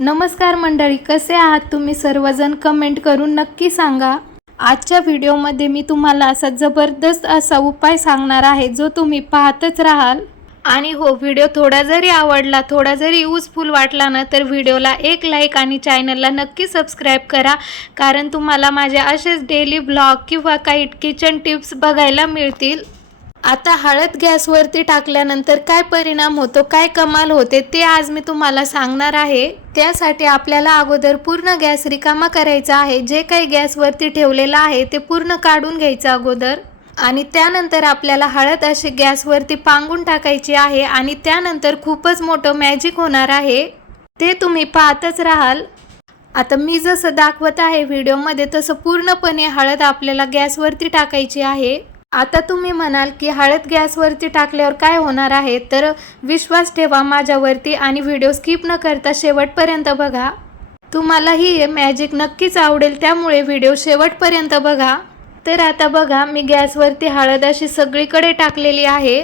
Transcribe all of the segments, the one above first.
नमस्कार मंडळी, कसे आहात तुम्ही सर्वजण? कमेंट करून नक्की सांगा। आजच्या व्हिडिओमध्ये मी तुम्हाला असा जबरदस्त असा उपाय सांगणार आहे जो तुम्ही पाहतच राहाल। आणि हो, व्हिडिओ थोडा जरी आवडला, थोडा जरी यूजफुल वाटला ना, तर व्हिडिओला एक लाईक आणि चॅनलला नक्की सबस्क्राईब करा, कारण तुम्हाला माझे असेच डेली ब्लॉग किंवा काही किचन टिप्स बघायला मिळतील। आता हळद गॅसवरती टाकल्यानंतर काय परिणाम होतो, काय कमाल होते ते आज मी तुम्हाला सांगणार आहे। त्यासाठी आपल्याला अगोदर पूर्ण गॅस रिकामा करायचा आहे। जे काही गॅसवरती ठेवलेलं आहे ते पूर्ण काढून घ्यायचं अगोदर, आणि त्यानंतर आपल्याला हळद अशी गॅसवरती पांगून टाकायची आहे। आणि त्यानंतर खूपच मोठं मॅजिक होणार आहे, ते तुम्ही पाहतच राहाल। आता मी जसं दाखवत आहे व्हिडिओमध्ये तसं पूर्णपणे हळद आपल्याला गॅसवरती टाकायची आहे। आता तुम्ही म्हणाल की हळद गॅसवरती टाकल्यावर काय होणार आहे, तर विश्वास ठेवा माझ्यावरती आणि व्हिडिओ स्किप न करता शेवटपर्यंत बघा। तुम्हाला ही मॅजिक नक्कीच आवडेल, त्यामुळे व्हिडिओ शेवटपर्यंत बघा। तर आता बघा, मी गॅसवरती हळद अशी सगळीकडे टाकलेली आहे।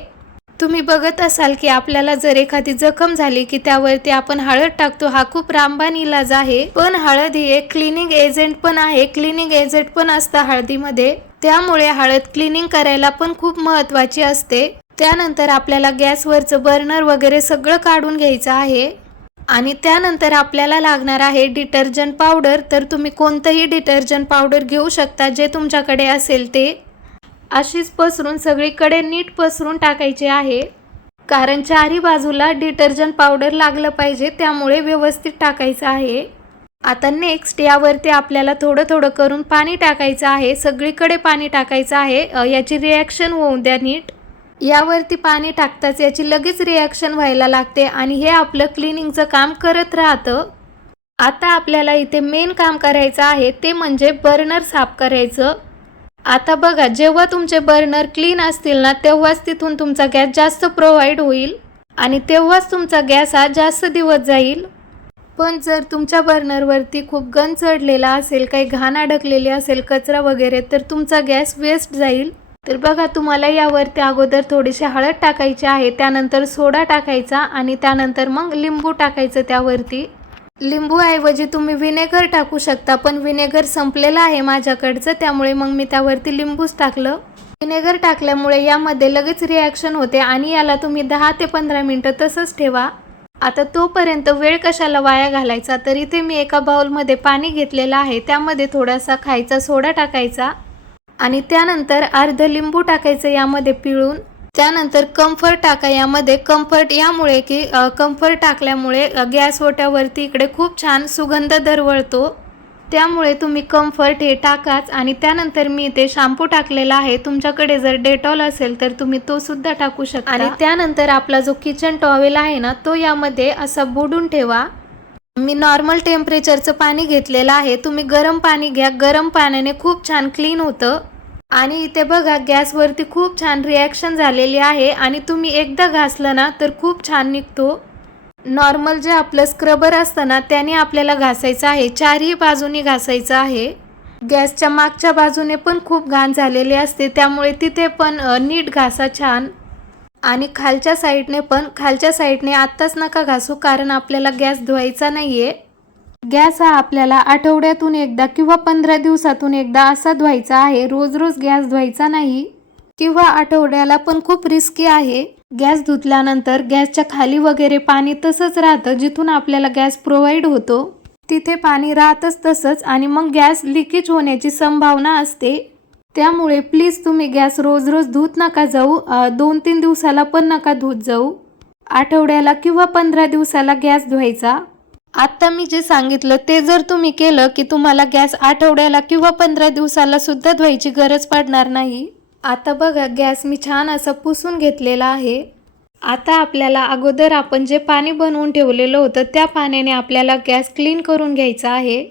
तुम्ही बघत असाल की आपल्याला जर एखादी जखम झाली की त्यावरती आपण हळद टाकतो, हा खूप रामबाण इलाज आहे। पण हळद ही एक क्लिनिंग एजंट पण आहे, क्लिनिंग एजंट पण असतं हळदीमध्ये, त्यामुळे हळद क्लिनिंग करायला पण खूप महत्त्वाची असते। त्यानंतर आपल्याला गॅसवरचं बर्नर वगैरे सगळं काढून घ्यायचं आहे। आणि त्यानंतर आपल्याला लागणार आहे डिटर्जंट पावडर। तर तुम्ही कोणतंही डिटर्जंट पावडर घेऊ शकता, जे तुमच्याकडे असेल ते। अशीच पसरून सगळीकडे नीट पसरून टाकायचे आहे, कारण चारी बाजूला डिटर्जंट पावडर लागलं पाहिजे, त्यामुळे व्यवस्थित टाकायचं आहे। आता नेक्स्ट यावरती आपल्याला थोडं थोडं करून पाणी टाकायचं आहे, सगळीकडे पाणी टाकायचं आहे। याची रिॲक्शन होऊन द्या नीट। यावरती पाणी टाकताच याची लगेच रिॲक्शन व्हायला लागते आणि हे आपलं क्लिनिंगचं काम करत राहतं। आता आपल्याला इथे मेन काम करायचं आहे, ते म्हणजे बर्नर साफ करायचं। आता बघा, जेव्हा तुमचे बर्नर क्लीन असतील ना, तेव्हाच तिथून तुमचा गॅस जास्त प्रोव्हाइड होईल आणि तेव्हाच तुमचा गॅस हा जास्त दिवस जाईल। पण जर तुमच्या बर्नरवरती खूप गंज चढलेला असेल, काही घाण अडकलेली असेल, कचरा वगैरे, तर तुमचा गॅस वेस्ट जाईल। तर बघा, तुम्हाला यावरती अगोदर थोडीशी हळद टाकायची आहे, त्यानंतर सोडा टाकायचा आणि त्यानंतर मग लिंबू टाकायचं त्यावरती। लिंबूऐवजी तुम्ही विनेगर टाकू शकता, पण विनेगर संपलेलं आहे माझ्याकडचं, त्यामुळे मग मी त्यावरती लिंबूच टाकलं। विनेगर टाकल्यामुळे यामध्ये लगेच रिॲक्शन होते आणि याला तुम्ही 10 ते 15 मिनिटं तसंच ठेवा। आता तोपर्यंत वेळ कशाला वाया घालायचा, तर इथे मी एका बाउलमध्ये पाणी घेतलेलं आहे, त्यामध्ये थोडासा खायचा सोडा टाकायचा आणि त्यानंतर अर्ध लिंबू टाकायचं यामध्ये पिळून। त्यानंतर कम्फर्ट टाका यामध्ये। कम्फर्ट यामुळे की कम्फर्ट टाकल्यामुळे गॅस ओट्यावरती इकडे खूप छान सुगंध दरवळतो, त्यामुळे तुम्ही कम्फर्ट हे टाकाच। आणि त्यानंतर मी इथे शॅम्पू टाकलेला आहे, तुमच्याकडे जर डेटॉल असेल तर तुम्ही तो सुद्धा टाकू शकता। आणि त्यानंतर आपला जो किचन टॉवेल आहे ना, तो यामध्ये असा बुडून ठेवा। मी नॉर्मल टेम्परेचरचं पाणी घेतलेलं आहे, तुम्ही गरम पाणी घ्या, गरम पाण्याने खूप छान क्लीन होतं। आणि इथे बघा, गॅसवरती खूप छान रिॲक्शन झालेली आहे आणि तुम्ही एकदा घासलं ना तर खूप छान निघतो। नॉर्मल जे आपलं स्क्रबर असतं ना, त्याने आपल्याला घासायचं आहे, चारही बाजूनी घासायचं आहे। गॅसच्या मागच्या बाजूने पण खूप घाण झालेली असते, त्यामुळे तिथे पण नीट घासा छान। आणि खालच्या साईडने आत्ताच नका घासू, कारण आपल्याला गॅस धुवायचा नाहीये। गॅस हा आपल्याला आठवड्यातून एकदा किंवा 15 दिवसातून एकदा असा धुवायचा आहे, रोज रोज गॅस धुवायचा नाही, किंवा आठवड्याला पण खूप रिस्की आहे। गॅस धुतल्यानंतर गॅसच्या खाली वगैरे पाणी तसंच राहतं, जिथून आपल्याला गॅस प्रोव्हाइड होतो तिथे पाणी राहतच तसंच, आणि मग गॅस लिकेज होण्याची संभावना असते। त्यामुळे प्लीज तुम्ही गॅस रोज रोज धुत नका जाऊ, 2-3 दिवसाला पण नका धुत जाऊ, आठवड्याला किंवा 15 दिवसाला गॅस धुवायचा। आता मी जे सांगितलं ते जर तुम्ही केलं की तुम्हाला गॅस आठवड्याला किंवा 15 दिवसाला सुद्धा धुवायची गरज पडणार नाही। आता बघा, गॅस मी छान असं पुसून घेतलेला आहे। आता आपल्याला अगोदर आपण जे पाणी बनवून ठेवलेलं होतं, त्या पाण्याने आपल्याला गॅस क्लीन करून घ्यायचा आहे।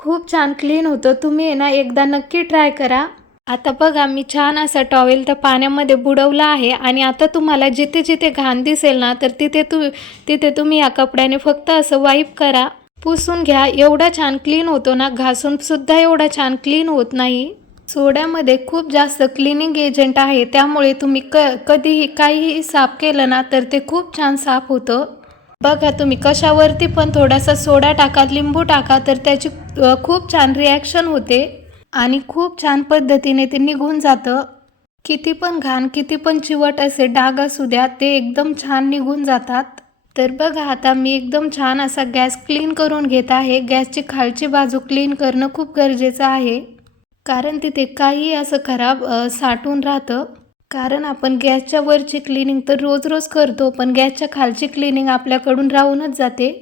खूप छान क्लीन होतं, तुम्ही ना एकदा नक्की ट्राय करा। आता बघा, मी छान असा टॉवेल त्या पाण्यामध्ये बुडवला आहे आणि आता तुम्हाला जिथे जिथे घाण दिसेल ना, तर तिथे तुम्ही या कपड्याने फक्त असं वाईप करा, पुसून घ्या। एवढा छान क्लीन होतो ना, घासून सुद्धा एवढा छान क्लीन होत नाही। सोड्यामध्ये खूप जास्त क्लिनिंग एजंट आहे, त्यामुळे तुम्ही कधीही काहीही साफ केलं ना तर ते खूप छान साफ होतं। बघा तुम्ही कशावरती पण थोडासा सोडा टाका, लिंबू टाका, तर त्याची खूप छान रिॲक्शन होते आणि खूप छान पद्धतीने ते निघून जातं. किती पण घाण, किती पण चिवट असे डाग असू द्या, ते एकदम छान निघून जातात. तर बघा आता मी एकदम छान असा गॅस क्लीन करून घेत आहे. गॅसची खालची बाजू क्लीन करणं खूप गरजेचं आहे, कारण तिथे काही असं खराब साठून राहतं. कारण आपण गॅसच्या वरची क्लिनिंग तर रोज रोज करतो, पण गॅसच्या खालची क्लिनिंग आपल्याकडून राहूनच जाते.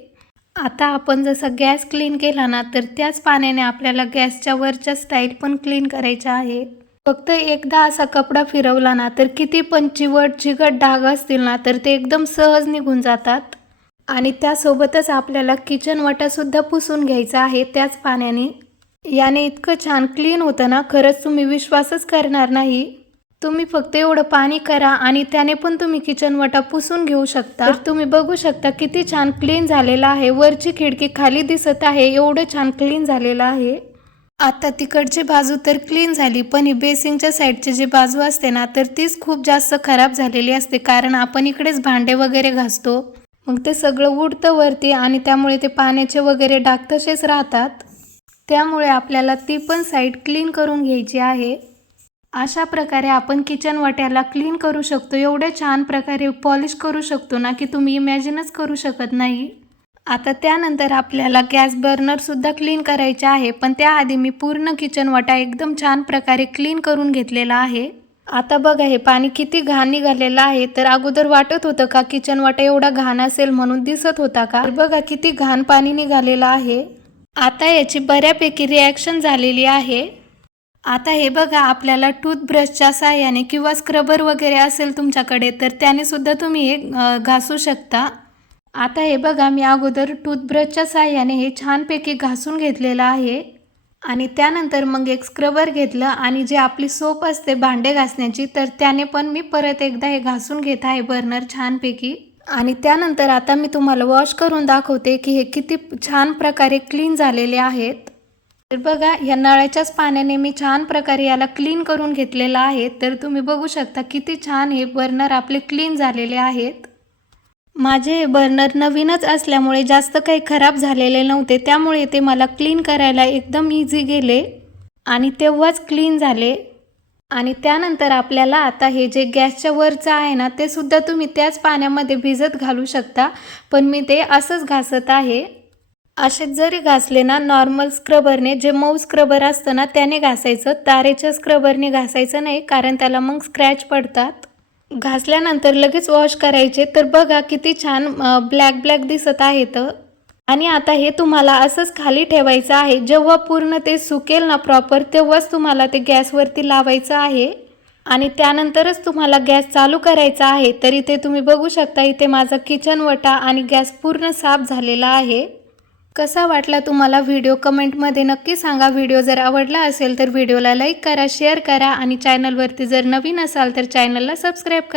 आता आपण जसा गॅस क्लीन केला ना, तर त्याच पाण्याने आपल्याला गॅसच्या वरच्या स्टाईल पण क्लीन करायच्या आहे. फक्त एकदा असा कपडा फिरवला ना, तर किती पण चिकट डाग असतील ना, तर ते एकदम सहज निघून जातात. आणि त्यासोबतच आपल्याला किचन वाटासुद्धा पुसून घ्यायचा आहे त्याच पाण्याने. याने इतकं छान क्लीन होतं ना, खरंच तुम्ही विश्वासच करणार नाही. तुम्ही फक्त एवढं पाणी करा आणि त्याने पण तुम्ही किचन वाटा पुसून घेऊ शकता. तर तुम्ही बघू शकता किती छान क्लीन झालेला आहे. वरची खिडकी खाली दिसत आहे, एवढं छान क्लीन झालेलं आहे. आता तिकडची बाजू तर क्लीन झाली, पण ही बेसिंगच्या साईडची जी बाजू असते ना, तर तीच खूप जास्त खराब झालेली असते. कारण आपण इकडेच भांडे वगैरे घासतो, मग ते सगळं उडतं वरती आणि त्यामुळे ते पाण्याचे वगैरे डाग तसेच राहतात. त्यामुळे आपल्याला ती पण साईड क्लीन करून घ्यायची आहे. अशा प्रकारे आपण किचन वाट्याला क्लीन करू शकतो. एवढे छान प्रकारे पॉलिश करू शकतो ना, की तुम्ही इमॅजिनच करू शकत नाही. आता त्यानंतर आपल्याला गॅस बर्नरसुद्धा क्लीन करायचे आहे, पण त्याआधी मी पूर्ण किचन वाटा एकदम छान प्रकारे क्लीन करून घेतलेला आहे. आता बघा हे पाणी किती घाण निघालेलं आहे. तर अगोदर वाटत होतं का किचन वाटा एवढा घाण असेल, म्हणून दिसत होता का? तर बघा किती घाण पाणी निघालेलं आहे. आता याची बऱ्यापैकी रिॲक्शन झालेली आहे. आता हे बघा आपल्याला टूथब्रशच्या साहाय्याने किंवा स्क्रबर वगैरे असेल तुमच्याकडे, तर त्याने सुद्धा तुम्ही हे घासू शकता. आता हे बघा मी अगोदर टूथब्रशच्या साहाय्याने हे छानपैकी घासून घेतलेलं आहे आणि त्यानंतर मग एक स्क्रबर घेतलं आणि जे आपली सोप असते भांडे घासण्याची, तर त्याने पण मी परत एकदा हे घासून घेत आहे बर्नर छानपैकी. आणि त्यानंतर आता मी तुम्हाला वॉश करून दाखवते की हे किती छान प्रकारे क्लीन झालेले आहेत. तर बघा या नळाच्याच पाण्याने मी छान प्रकारे याला क्लीन करून घेतलेलं आहे. तर तुम्ही बघू शकता किती छान हे बर्नर आपले क्लीन झालेले आहेत. माझे हे बर्नर नवीनच असल्यामुळे जास्त काही खराब झालेले नव्हते, त्यामुळे ते मला क्लीन करायला एकदम इझी गेले आणि तेव्हाच क्लीन झाले. आणि त्यानंतर आपल्याला आता हे जे गॅसच्या वरचं आहे ना, ते सुद्धा तुम्ही त्याच पाण्यामध्ये भिजत घालू शकता, पण मी ते असंच घासत आहे. असेच जरी घासले ना नॉर्मल स्क्रबरने, जे मऊ स्क्रबर असतं ना त्याने घासायचं, तारेच्या स्क्रबरने घासायचं नाही, कारण त्याला मग स्क्रॅच पडतात. घासल्यानंतर लगेच वॉश करायचे. तर बघा किती छान ब्लॅक ब्लॅक दिसत आहेत. आणि आता हे तुम्हाला असंच खाली ठेवायचं आहे. जेव्हा पूर्ण ते सुकेल ना प्रॉपर, तेव्हाच तुम्हाला ते गॅसवरती लावायचं आहे आणि त्यानंतरच तुम्हाला गॅस चालू करायचा आहे. तर इथे तुम्ही बघू शकता, इथे माझा किचन वटा आणि गॅस पूर्ण साफ झालेला आहे. कसा वाटला तुम्हाला व्हिडिओ कमेंटमध्ये नक्की सांगा. व्हिडिओ जर आवडला असेल तर व्हिडिओला लाईक करा, शेअर करा आणि चॅनलवरती जर नवीन असाल तर चॅनलला सबस्क्राईब करा.